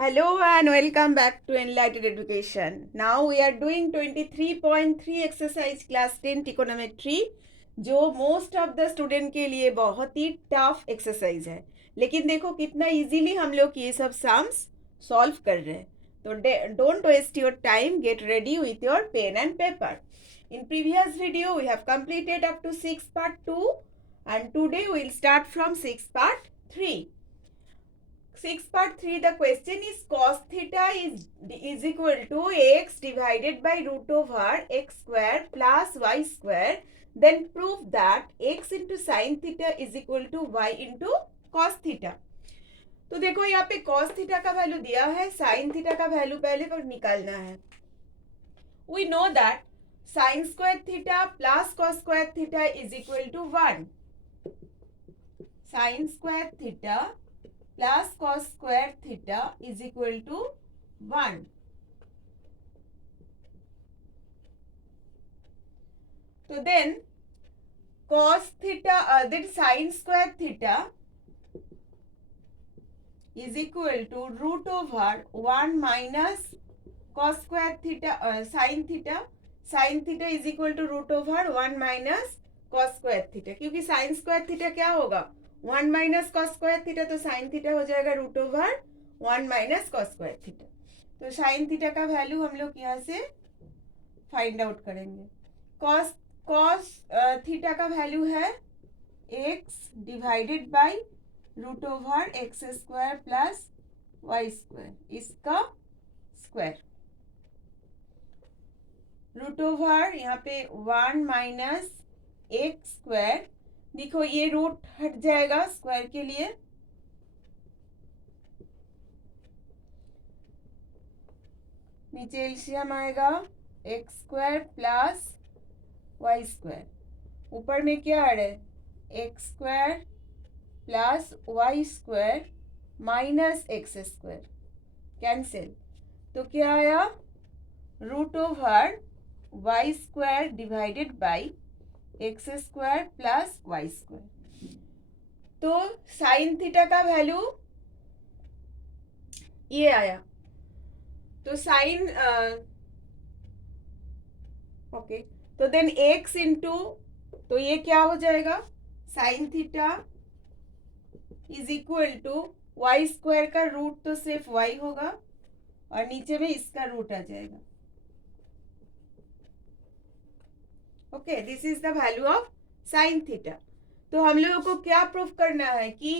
Hello and welcome back to Enlightened Education. Now we are doing 23.3 exercise class 10 trigonometry, जो most of the student के लिए बहुत ही tough exercise है, लेकिन देखो कितना इजीली हम लोग ये सब सम्स सॉल्व कर रहे हैं. तो don't waste your time, get ready with your pen and paper. In previous video we have completed up to 6 part 2 and today we will start from 6 part 3. 6 part 3, the question is cos theta is equal to x divided by root over x square plus y square. Then prove that x into sin theta is equal to y into cos theta. तो देखो यहाँ पे cos theta का value दिया है, sin theta का value पहले पर निकालना है. We know that sin square theta plus cos square theta is equal to 1. Sin square theta plus cos square theta is equal to 1. So then cos theta, then sin square theta is equal to root over 1 minus cos square theta, sin theta. Sin theta is equal to root over 1 minus cos square theta. क्योंकि sin square theta क्या होगा? 1 minus cos square theta, तो sine theta हो जाएगा root over 1 minus cos square theta. तो sine theta का value हम लोग यहाँ से फाइंड आउट करेंगे. कॉस थीटा का वैल्यू है x divided by root over x square plus Y square, इसका स्क्वायर. रूट ओवर यहाँ पे 1 माइनस एक्स स्क्वायर, देखो ये रूट हट जाएगा स्क्वायर के लिए, नीचे एलसीएम आएगा X square plus Y square. ऊपर में क्या आ रहा है? X square plus Y square minus X square, cancel. तो क्या आया? Root over Y square divided by x square plus Y square. तो साइन थीटा का वैल्यू ये आया. तो साइन ओके, तो देन एक्स इंटू, तो ये क्या हो जाएगा? Sine theta is equal to Y square का रूट तो सिर्फ वाई होगा और नीचे में इसका रूट आ जाएगा. Okay, this is the value of sine theta. तो हम लोगों को क्या प्रूफ करना है कि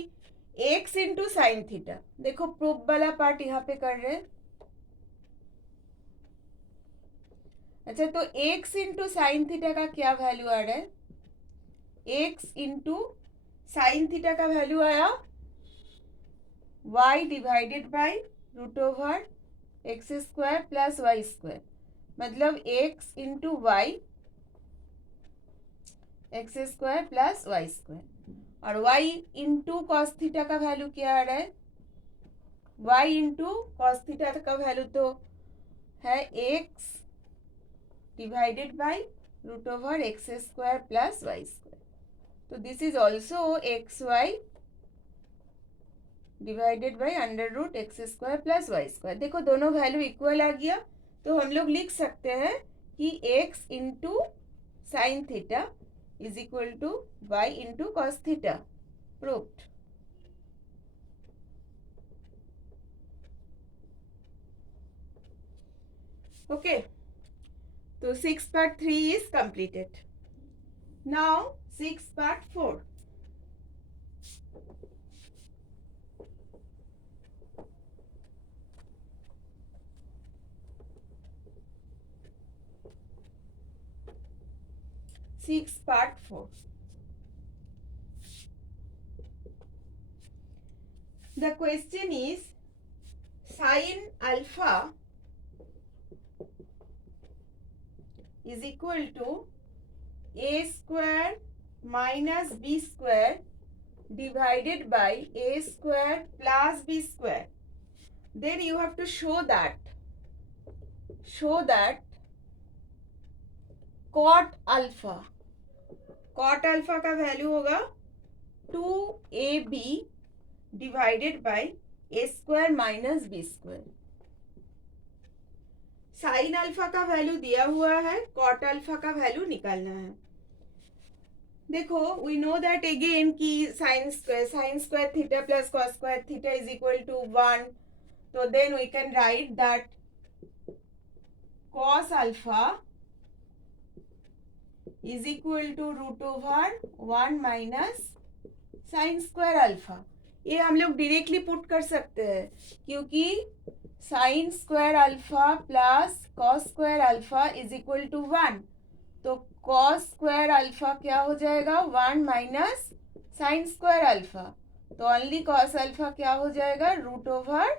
एक्स इंटू साइन थीटा. देखो प्रूफ वाला पार्ट यहाँ पे कर रहे हैं. अच्छा, तो एक्स इंटू साइन थीटा का क्या वैल्यू आ रहा है? एक्स इंटू साइन थीटा का वैल्यू आया y divided by root over x square plus Y square, मतलब x into y x square plus Y square. और वाई इंटू कॉस थीटा का वैल्यू क्या आ रहा है? वाई इंटू कॉस थीटा का वैल्यू तो है x divided by root over x square plus Y square. तो this is also x y divided by under root x square plus Y square. देखो दोनों वैल्यू इक्वल आ गया, तो हम लोग लिख सकते हैं कि x into sine theta is equal to y into cos theta. Proved. Okay, so 6 part 3 is completed. Now 6 part 4. Part 4. The question is sin alpha is equal to a square minus b square divided by a square plus b square. Then you have to show that cot alpha का value होगा 2ab divided by a square minus b square. Sine alpha का value दिया हुआ है, cot alpha का value निकालना है। देखो वी नो दैट अगेन कि sine square theta plus cos square theta is equal to 1, तो then we can write that cos alpha is equal to root over 1 minus sin square alpha। ये हम लोग directly put कर सकते हैं क्योंकि sin square alpha plus cos square alpha is equal to 1, तो cos square alpha क्या हो जाएगा 1 माइनस sin स्क्वायर अल्फा, तो ओनली cos अल्फा क्या हो जाएगा root over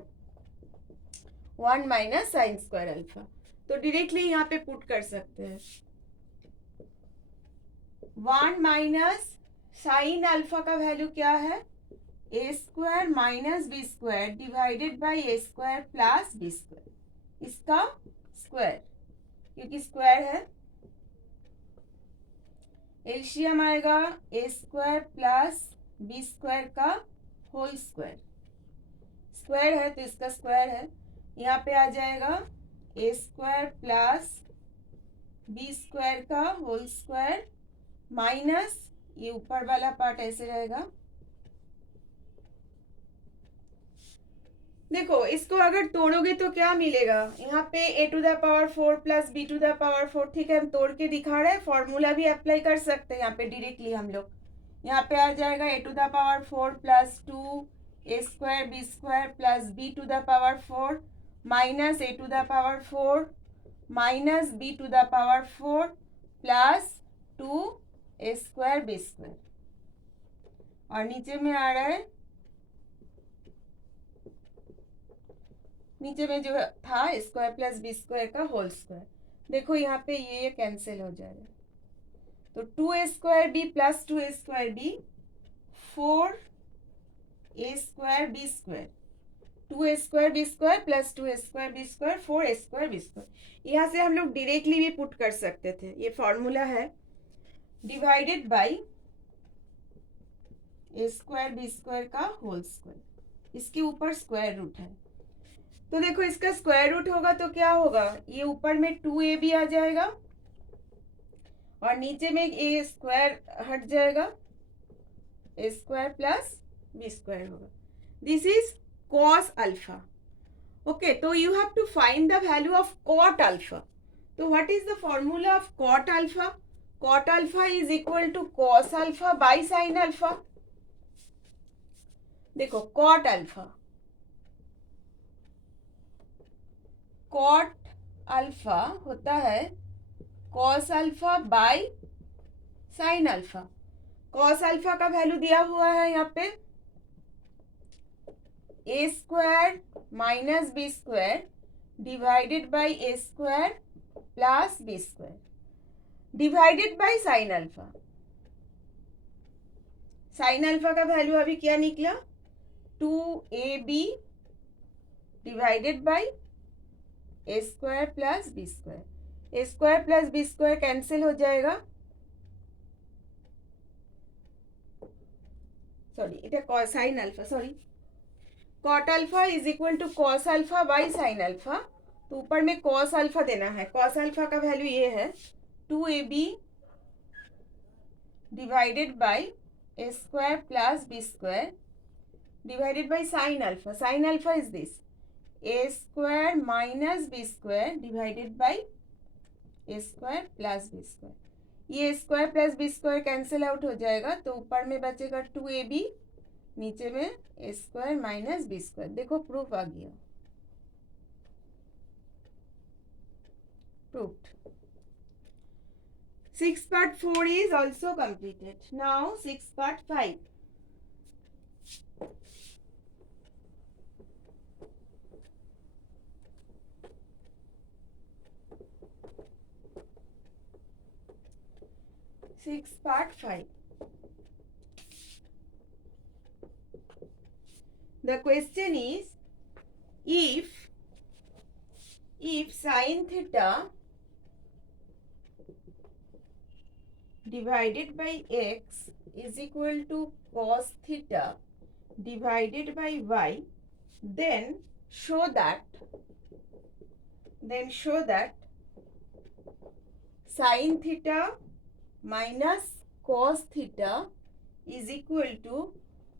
1 minus sin square alpha. तो डायरेक्टली यहाँ पे पुट कर सकते हैं 1 माइनस साइन अल्फा का वैल्यू क्या है a square minus b square divided by a square plus b square, इसका स्क्वायर क्योंकि स्क्वायर है, एलसीएम आएगा ए स्क्वायर प्लस बी स्क्वायर का होल स्क्वायर, स्क्वायर है तो इसका स्क्वायर है, यहाँ पे आ जाएगा a square plus b square का होल स्क्वायर माइनस ये ऊपर वाला पार्ट ऐसे रहेगा। देखो इसको अगर तोड़ोगे तो क्या मिलेगा, यहाँ पे a to the power 4 plus b to the power 4, ठीक है हम तोड़ के दिखा रहे हैं, फॉर्मूला भी अप्लाई कर सकते हैं यहाँ पे डायरेक्टली हम लोग। यहाँ पे आ जाएगा a to the power 4 plus 2 a square b square plus b to the power 4 minus a to the power 4 minus b to the power 4 plus 2 a square b square, और नीचे में आ रहा है, नीचे में जो था स्क्वायर प्लस बी स्क्वायर का होल स्क्वायर। देखो यहाँ पे ये कैंसिल हो जाएगा, तो 2a square b plus 2a square b 4a square b square, 2a square b square plus 2a square b square 4a square b square. यहाँ से हम लोग डायरेक्टली भी पुट कर सकते थे, ये फॉर्मूला है, divided by a square b square का होल स्क्वायर, इसके ऊपर स्क्वायर रूट है, तो देखो इसका स्क्वायर रूट होगा तो क्या होगा, ये ऊपर में 2ab आ जाएगा और नीचे में ए स्क्वायर हट जाएगा, a square plus b square होगा। This is cos alpha. Okay, तो you have to find the value of cot alpha. तो what is the formula of cot alpha? Cot alpha is equal to cos alpha by sine alpha. देखो cot alpha, cot alpha होता है cos alpha by sine alpha. Cos alpha का value दिया हुआ है यहाँ पे a square minus b square divided by a square plus b square divided by sine alpha. Sine alpha का वैल्यू अभी क्या निकला 2ab divided by a square plus b square, a square plus b square cancel हो जाएगा, sorry এটা sine alpha, sorry cot alpha is equal to cos alpha by sine alpha, तो ऊपर में कॉस अल्फा देना है, कॉस अल्फा का value ये है 2ab divided by a square plus b square divided by sine alpha. Sine alpha is this a square minus b square divided by a square plus b square, ये square plus b square cancel out हो जाएगा, तो ऊपर में बचेगा 2ab, नीचे में a square minus b square. देखो प्रूफ आ गया, proved. 6 part 4 is also completed. Now 6 part 5. Part 5. The question is, if sin theta divided by x is equal to cos theta divided by y, then show that sin theta minus cos theta is equal to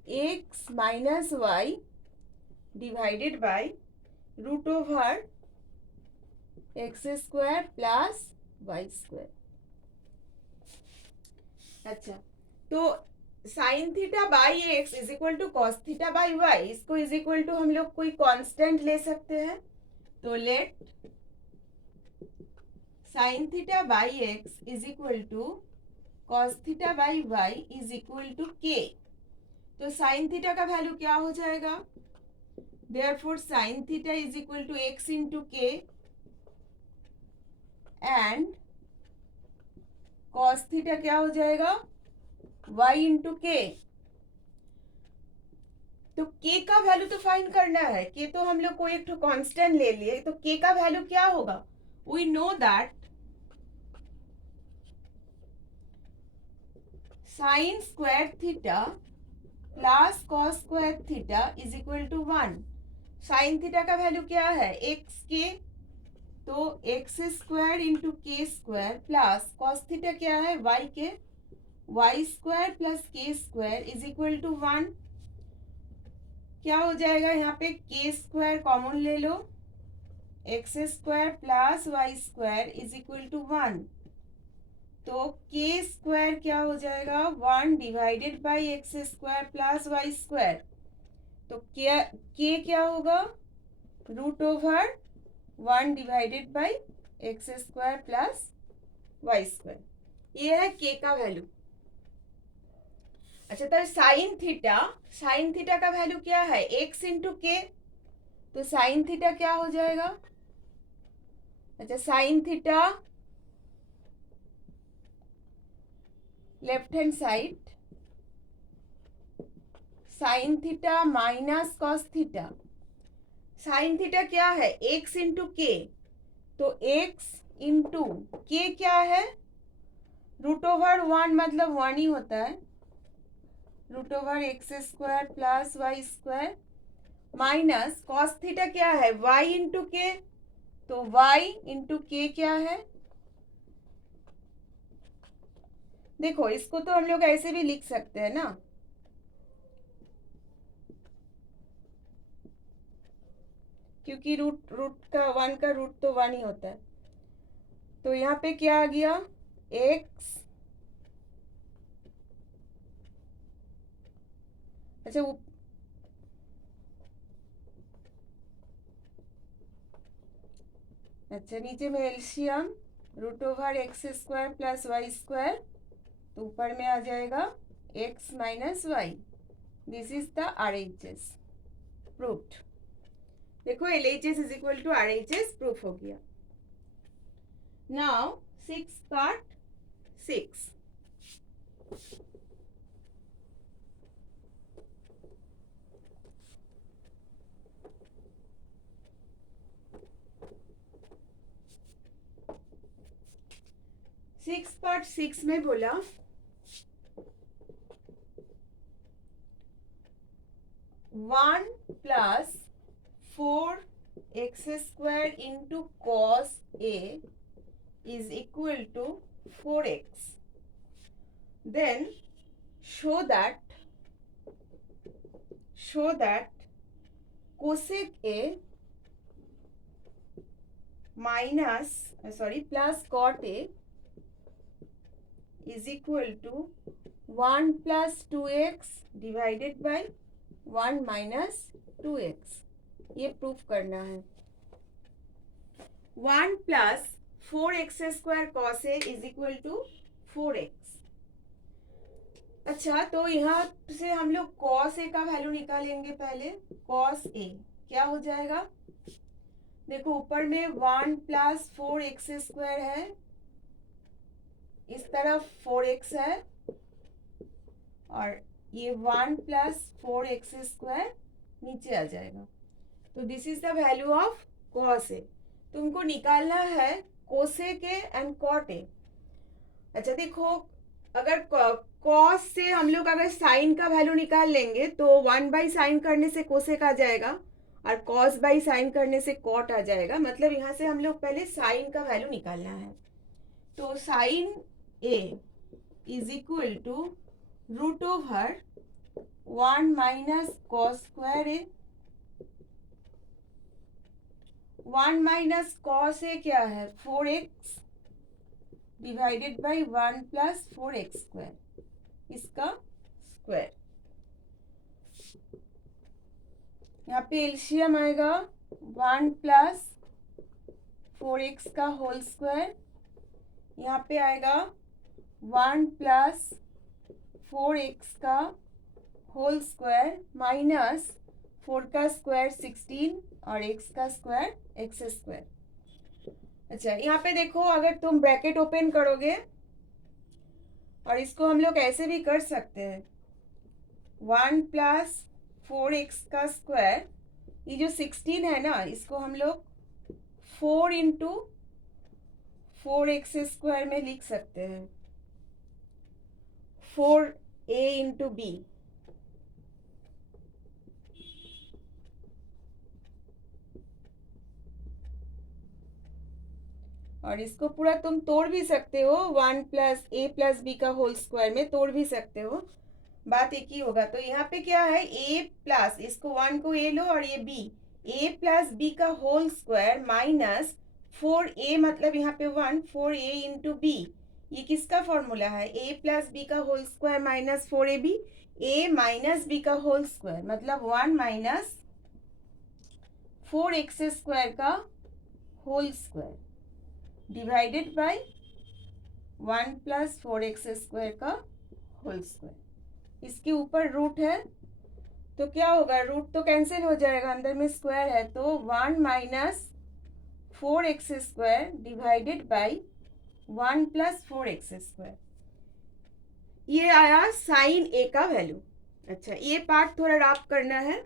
x minus y divided by root over x square plus y square. अच्छा, तो sine theta by x is equal to cos theta by y, इसको is equal to हम लोग कोई constant ले सकते हैं. तो let sine theta by x is equal to cos theta by y is equal to k. तो sine theta का वैल्यू क्या हो जाएगा? Therefore sine theta is equal to x into k and cos theta क्या हो जाएगा? y into के. तो k का वैल्यू तो फाइंड करना है. k तो हम लोग को एक कांस्टेंट ले लिए, तो k का वैल्यू क्या होगा? We know that sine square theta plus cos square theta is equal to 1. Sine theta का वैल्यू क्या है? एक्स के, तो x square into k square plus cos theta क्या है? Y k, y square plus k square is equal to 1. क्या हो जाएगा यहाँ पे? के स्क्वायर कॉमन ले लो, x square plus Y square is equal to 1. तो के स्क्वायर क्या हो जाएगा? 1 divided by x square plus Y square. तो के क्या होगा? Root over 1 divided by x square plus Y square. ये है के का वैल्यू. अच्छा, तो साइन थीटा का वैल्यू क्या है? एक्स इंटू के. तो साइन थीटा क्या हो जाएगा? अच्छा, sine theta left hand side, sine theta minus cos theta. Sine theta क्या है? एक्स इंटू के. तो एक्स इंटू के क्या है? रूट ओवर 1 मतलब 1 ही होता है. Root over x square plus Y square minus cos theta क्या है? वाई इंटू के. तो वाई इंटू के क्या है? देखो, इसको तो हम लोग ऐसे भी लिख सकते हैं ना, क्योंकि रूट का 1 का रूट तो 1 ही होता है. तो यहाँ पे क्या आ गया? एक्स. अच्छा, नीचे में LCM root over x square plus Y square, तो ऊपर में आ जाएगा x minus y. This is the RHS proofed. देखो, LHS is equal to RHS proof हो गया. Now 6 part 6. पार्ट 6 में बोला 1 plus 4x square into cos a is equal to 4x. Then show that cosec a plus cot a is equal to 1 plus 2x divided by 1 minus 2x. ये proof करना है. 1 plus 4x square cos a is equal to 4x. अच्छा, तो यहाँ से हम लोग cos A का वैल्यू निकालेंगे. पहले कॉस ए क्या हो जाएगा? देखो, ऊपर में 1 प्लस 4x स्क्वायर है, इस तरफ 4x है, और ये 1 प्लस 4x स्क्वायर नीचे आ जाएगा. तो this is the value of cos a. तुमको निकालना है cosec a and cot a. अच्छा, देखो, अगर कॉस से हम लोग अगर साइन का वैल्यू निकाल लेंगे तो 1 बाई साइन करने से कोसेक आ जाएगा, और कॉस बाई साइन करने से कॉट आ जाएगा, मतलब यहाँ से हम लोग पहले साइन का वैल्यू निकालना है। तो sine a is equal to root over 1 minus cos square a. 1 minus cos a क्या है 4x divided by 1 plus 4x square, इसका स्क्वायर। यहाँ पे एलसीएम आएगा 1 प्लस 4x का होल स्क्वायर, यहाँ पे आएगा 1 प्लस 4x का होल स्क्वायर माइनस 4 का स्क्वायर 16 और x का स्क्वायर x स्क्वायर। अच्छा, यहाँ पे देखो, अगर तुम ब्रैकेट ओपन करोगे और इसको हम लोग ऐसे भी कर सकते हैं, 1 प्लस 4x का स्क्वायर, ये जो 16 है ना, इसको हम लोग 4 इंटू 4x स्क्वायर में लिख सकते हैं, 4a इंटू बी। और इसको पूरा तुम तोड़ भी सकते हो, 1 प्लस ए प्लस बी का होल स्क्वायर में तोड़ भी सकते हो, बात एक ही होगा। तो यहाँ पे क्या है, a प्लस, इसको 1 को a लो और ये b, a प्लस बी का होल स्क्वायर माइनस 4a, मतलब यहाँ पे 1, 4a इंटू बी। ये किसका फॉर्मूला है, a प्लस बी का whole square minus 4ab, a minus b का होल स्क्वायर, मतलब 1 माइनस 4x स्क्वायर का whole square divided by 1 plus 4x square का होल स्क्वायर। इसके ऊपर रूट है तो क्या होगा, रूट तो कैंसिल हो जाएगा, अंदर में स्क्वायर है, तो 1 minus 4x square divided by 1 plus 4x square. ये आया साइन ए का वैल्यू। अच्छा, ये पार्ट थोड़ा रफ करना है।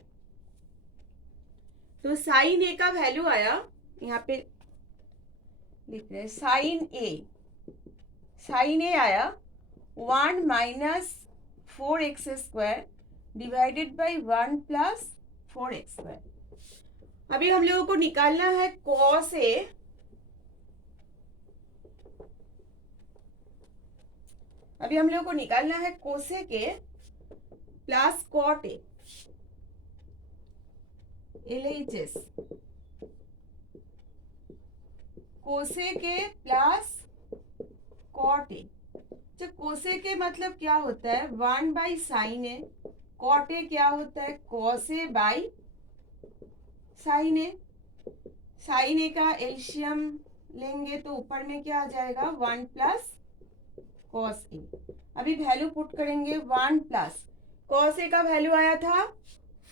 तो साइन ए का वैल्यू आया, यहाँ पे लिख रहे हैं साइन ए आया 1 minus 4x square divided by 1 plus 4x square. अभी हम लोगों को निकालना है कॉस ए। अभी हम लोगों को निकालना है cosec a plus cot a, LHS, cosec a plus cot a. तो कोसेक ए मतलब क्या होता है, 1 by sine a, cot a क्या होता है, cos a by sine a. Sine a का एलसीएम लेंगे तो ऊपर में क्या आ जाएगा, 1 प्लस कॉस ए। अभी वैल्यू पुट करेंगे, 1 प्लस कॉस ए का वैल्यू आया था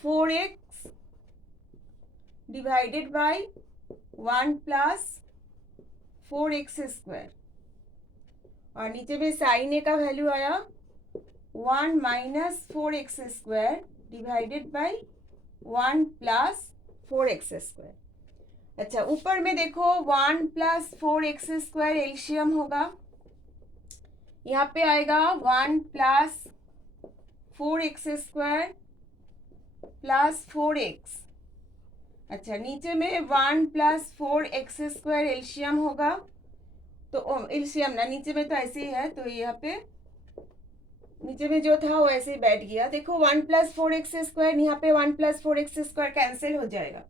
4x divided by 1 plus 4x square, और नीचे में साइन ए का वैल्यू आया 1 minus 4x square divided by 1 plus 4x square. अच्छा, ऊपर में देखो 1 प्लस 4x स्क्वायर एलसीएम होगा, यहाँ पे आएगा 1 plus 4x square plus 4x। अच्छा, नीचे में 1 प्लस 4x स्क्वायर एलसीएम होगा, तो एलसीएम ना, नीचे में तो ऐसे ही है, तो यहाँ पे नीचे में जो था वो ऐसे ही बैठ गया। देखो 1 प्लस 4x स्क्वायर, यहाँ पे 1 प्लस 4x स्क्वायर कैंसिल हो जाएगा,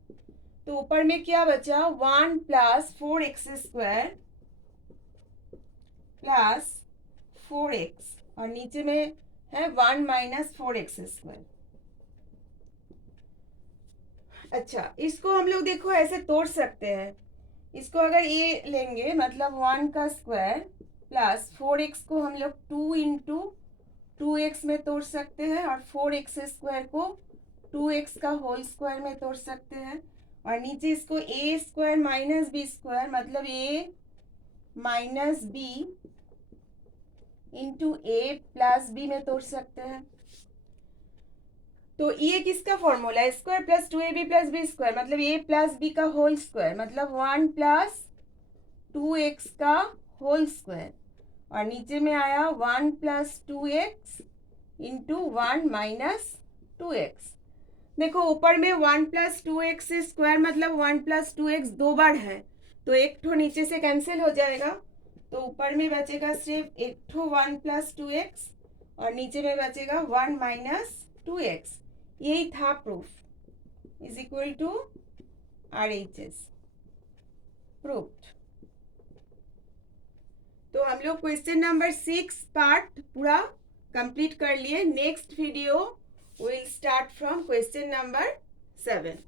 तो ऊपर में क्या बचा, 1 plus 4x square plus 4x, और नीचे में है 1 माइनस 4x स्क्वायर। अच्छा, इसको हम लोग देखो ऐसे तोड़ सकते हैं, इसको अगर ये लेंगे मतलब 1 का स्क्वायर प्लस 4x को हम लोग 2 इंटू 2x में तोड़ सकते हैं, और 4x स्क्वायर को 2x का होल स्क्वायर में तोड़ सकते हैं, और नीचे इसको a square minus b square, मतलब a minus b into a plus b में तोड़ सकते हैं। तो ये किसका फॉर्मूला है, square plus 2ab plus b square, मतलब a प्लस बी का होल स्क्वायर, मतलब 1 प्लस 2x का होल स्क्वायर, और नीचे में आया 1 plus 2x into 1 minus 2x। देखो ऊपर में 1+2x² मतलब 1+2x 2 बार है, तो एक ठो नीचे से कैंसिल हो जाएगा, तो ऊपर में बचेगा सिर्फ एक ठो 1+2x और नीचे में बचेगा 1 - 2x। यही था proof is equal to RHS proofed. तो हम लोग क्वेश्चन नंबर 6 पार्ट पूरा कंप्लीट कर लिए। Next video will start from question number 7।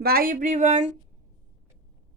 Bye everyone.